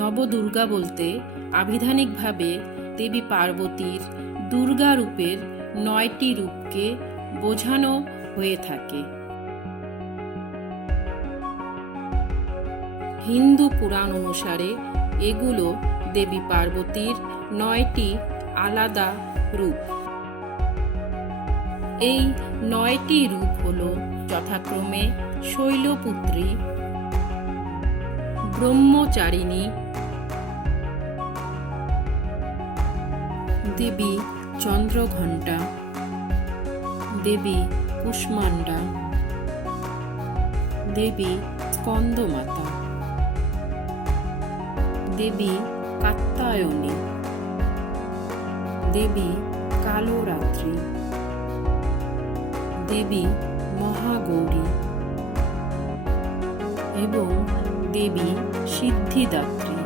নবদুর্গা বলতে আবিধানিকভাবে দেবী পার্বতীর দুর্গা রূপের ৯টি রূপকে বোঝানো হয়ে থাকে। হিন্দু পুরাণ অনুসারে এগুলো দেবী পার্বতীর ৯টি আলাদা রূপ। এই ৯টি রূপ হল যথাক্রমে শৈলপুত্রী, ব্রহ্মচারিণী, দেবী চন্দ্রঘণ্টা, দেবী কুষ্মাণ্ডা, দেবী স্কন্দমাতা, দেবী কাত্যায়নী, দেবী কালরাত্রি, দেবী মহাগৌরী এবং দেবী সিদ্ধিদাত্রী।